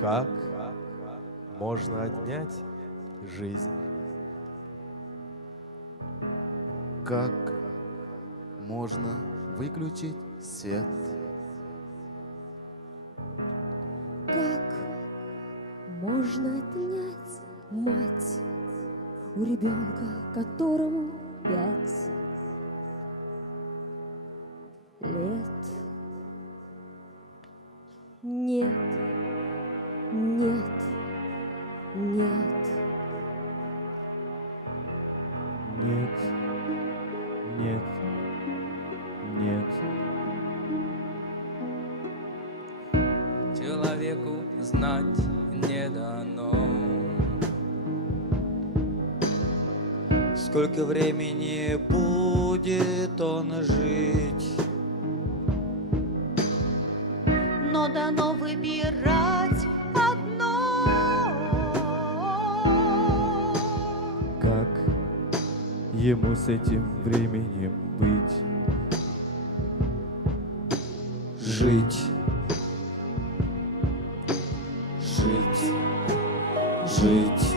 Как можно отнять жизнь? Как можно выключить свет? Как можно отнять мать у ребенка, которому 5 лет? Нет, нет, нет. Нет, нет, нет. Человеку знать не дано, сколько времени будет он жить. Но дано выбирать одно. Как ему с этим временем быть? Жить, жить, жить,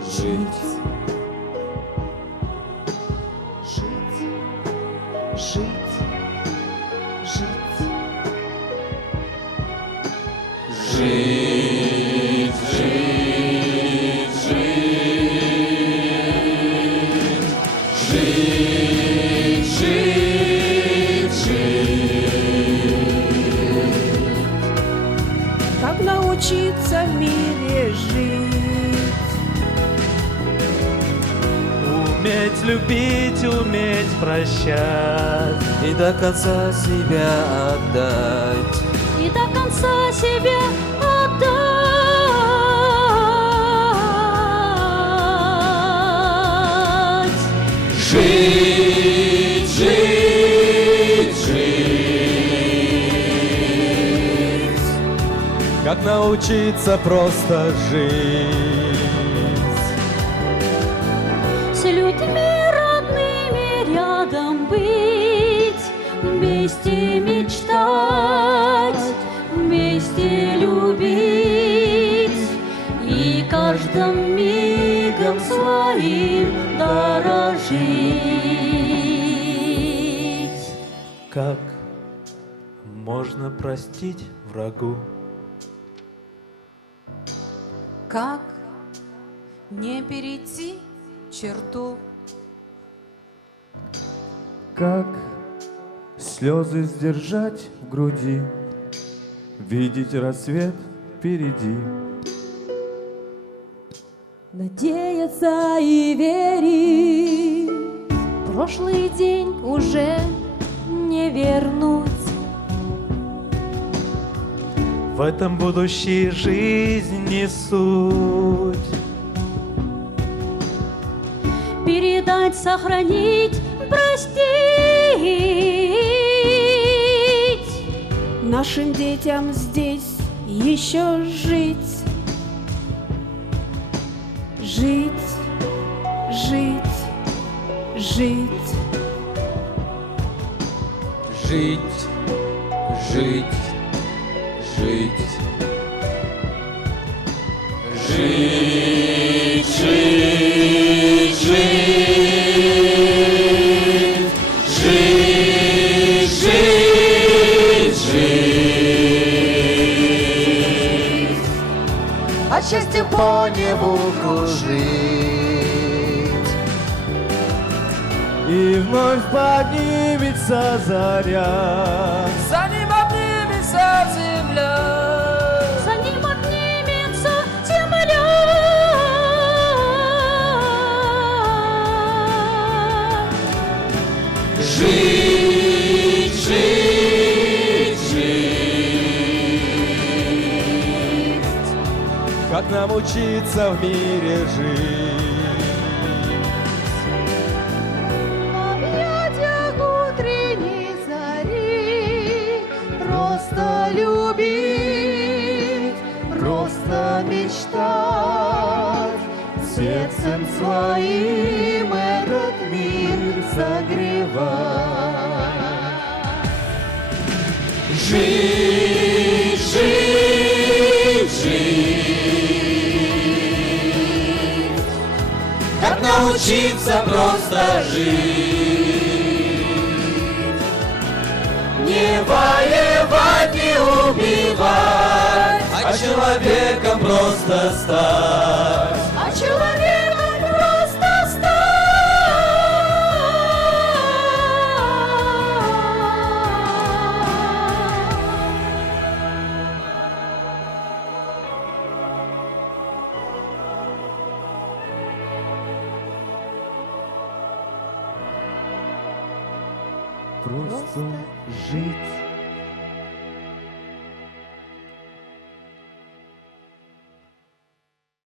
жить, Жить, жить, жить. жить, жить, жить, жить, жить, жить. Как научиться в мире жить? Уметь любить, уметь прощать И до конца себя отдать. И до конца себя отдать. Жить, жить, жить. Как научиться просто жить? С людьми родными рядом быть, вместе мечтать, вместе любить и каждым мигом своим дорожить. Как можно простить врагу? Как не перейти черту? Как слезы сдержать в груди, видеть рассвет впереди? Надеяться и верить, прошлый день уже не вернуть. В этом будущей жизни суть. Передать, сохранить, простить. Нашим детям здесь еще жить. Жить, жить, жить. Жить, жить, жить. Жить, жить, жить. Жить, жить, жить. От счастья по небу кружить. И вновь поднимется заря. За ним обнимется земля. За ним обнимется земля. Жить, жить, жить. Как нам учиться в мире жить? В объятиях утренней зари просто любить, просто мечтать, сердцем своим этот мир согревать. Жить, жить, научиться просто жить. Не воевать, не убивать, а человеком просто стать. А человеком просто Просто жить.